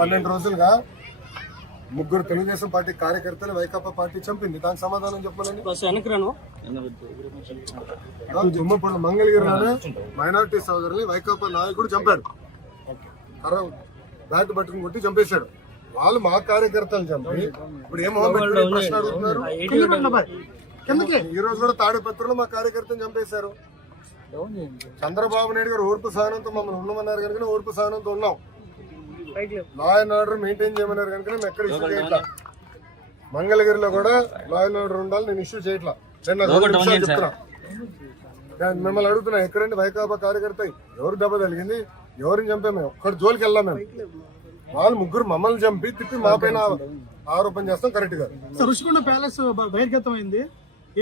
12 రోజులుగా ముగ్గురు తెలుగుదేశం పార్టీ కార్యకర్తలు వైకాపా పార్టీ చంపింది. దానికి సమాధానం చెప్పాలని తుమ్మపూడి మంగళగిరిలోనే మైనార్టీ సోదరుని వైకాపా నాయకుడు చంపాడు. బ్యాట్ పట్టుకుని కొట్టి చంపేశాడు. వాళ్ళు మా కార్యకర్తలు చంపి ఇప్పుడు ఏం ప్రశ్న అడుగుతున్నారు. ఈ రోజు కూడా తాడిపత్రిలో మా కార్యకర్తను చంపేశారు. చంద్రబాబు నాయుడు గారు ఓర్పు సహనంతో మమ్మల్ని ఉండమన్నారు కనుక ఓర్పు సహనంతో ఉన్నాం. లా అండ్ ఆర్డర్ మెయింటైన్ చేయమన్నారు కనుక మేము ఎక్కడ ఇష్యూ చేయట్లా. మంగళగిరిలో కూడా లా అండ్ ఆర్డర్ ఉండాలి, నేను ఇష్యూ చేయట్లా. చెప్తున్నా, మిమ్మల్ని అడుగుతున్నా, ఎక్కడండి వైకాపా కార్యకర్త ఎవరు దెబ్బ తగిలింది, ఎవరిని చంపా? మేము ఒక్కటి జోలికి వెళ్ళాం. మేము వాళ్ళు ముగ్గురు మమ్మల్ని చంపి తిప్పి మా పైన ఆరోపణ చేస్తాం. కరెక్ట్ గా రుషికొండ ప్యాలెస్ బహిర్గతం అయింది.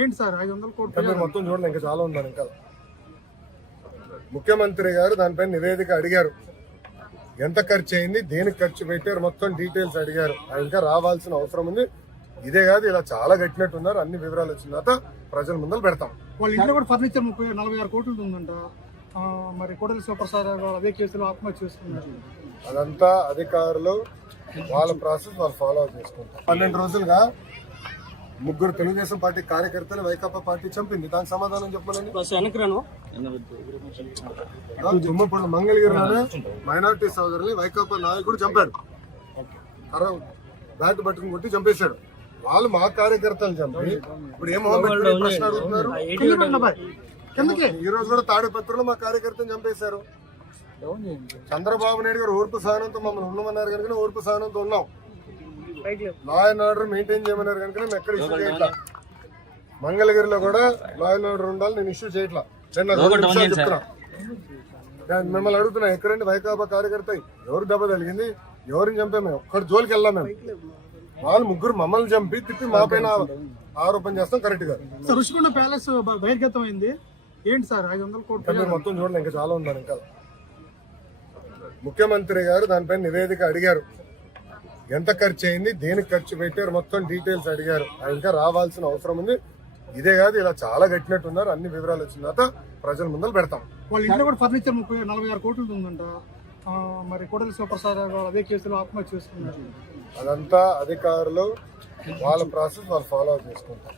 ఏంటి సార్ 500 కోట్లు మొత్తం చూడండి, ఇంకా చాలా ఉన్నారు. ఇంకా ముఖ్యమంత్రి గారు దానిపైన నివేదిక అడిగారు. ఎంత ఖర్చు అయింది, దేనికి ఖర్చు పెట్టారు, మొత్తం డీటెయిల్స్ అడిగారు. ఇంకా రావాల్సిన అవసరం ఉంది. ఇదే కాదు, ఇలా చాలా కట్టినట్టున్నారు. అన్ని వివరాలు వచ్చిన తర్వాత ప్రజల ముందర పెడతాం. వాళ్ళ ఇంట్లో కూడా ఫర్నిచర్ 46 కోట్లు ఉందంట. మరి కోడలి శివప్రసాద్ అదే కేసులో ఆత్మహత్య చేసుకున్నారు. అదంతా అధికారులు వాళ్ళ ప్రాసెస్ వాళ్ళు ఫాలో చేసుకుంటారు. 12 రోజులుగా ముగ్గురు తెలుగుదేశం పార్టీ కార్యకర్తలు వైకాపా పార్టీ చంపింది. దానికి సమాధానం చెప్పాలని తుమ్మపూడి మంగళగిరిలోనే మైనార్టీ సోదరుని వైకాపా నాయకుడు చంపాడు. బ్యాట్ పట్టుకుని కొట్టి చంపేశాడు. వాళ్ళు మా కార్యకర్తలు చంపి ఇప్పుడు ఏం ప్రశ్న అడుగుతున్నారు. ఈ రోజు కూడా తాడిపత్రిలో మా కార్యకర్తను చంపేశారు. చంద్రబాబు నాయుడు గారు ఓర్పు సహనంతో మమ్మల్ని ఉండమన్నారు కనుక ఓర్పు సహనంతో ఉన్నాం. లా అండ్ ఆర్డర్ మెయింటైన్ చేయమన్నారు కనుక మేము ఎక్కడ ఇష్యూ చేయట్లా. మంగళగిరిలో కూడా లా అండ్ ఆర్డర్ ఉండాలి, నేను ఇష్యూ చేయట్లా. చెప్తున్నా, మిమ్మల్ని అడుగుతున్నా, ఎక్కడండి వైకాపా కార్యకర్త ఎవరు దెబ్బ తగిలింది, ఎవరిని చంపా? మేము ఒక్కటి జోలికి వెళ్ళాం. మేము వాళ్ళు ముగ్గురు మమ్మల్ని చంపి తిప్పి మా పైన ఆరోపణ చేస్తాం. కరెక్ట్ గా రుషికొండ ప్యాలెస్ బహిర్గతం అయింది. ఏంటి సార్ 500 కోట్లు మొత్తం చూడండి, ఇంకా చాలా ఉన్నారు. ఇంకా ముఖ్యమంత్రి గారు దానిపైన నివేదిక అడిగారు. ఎంత ఖర్చు అయింది, దేనికి ఖర్చు పెట్టారు, మొత్తం డీటెయిల్స్ అడిగారు. ఇంకా రావాల్సిన అవసరం ఉంది. ఇదే కాదు, ఇలా చాలా కట్టినట్టున్నారు. అన్ని వివరాలు వచ్చిన తర్వాత ప్రజల ముందర పెడతాం. వాళ్ళ ఇంట్లో కూడా ఫర్నిచర్ 46 కోట్లు ఉందంట. మరి కోడలి శివప్రసాద్ అదే కేసులో ఆత్మహత్య చేసుకున్నారు. అదంతా అధికారులు వాళ్ళ ప్రాసెస్ వాళ్ళు ఫాలో చేసుకుంటారు.